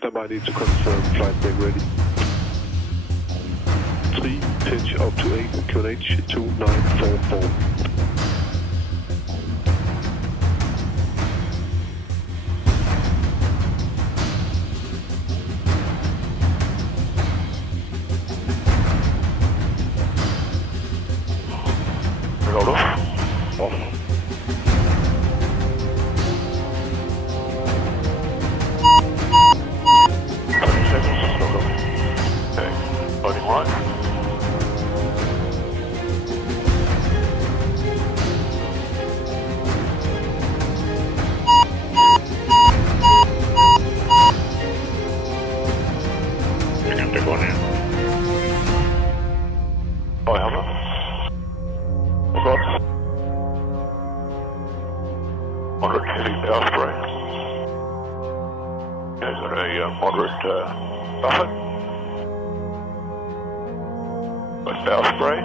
Stand by, need to confirm flight deck ready. 3, pitch up to 8, QNH 2944. Hold off. Off. 20 seconds, hold off. Okay, loading right. You're going to take one in. I have it. Got 100 heavy power spray. Is that a moderate buffet? With power spray.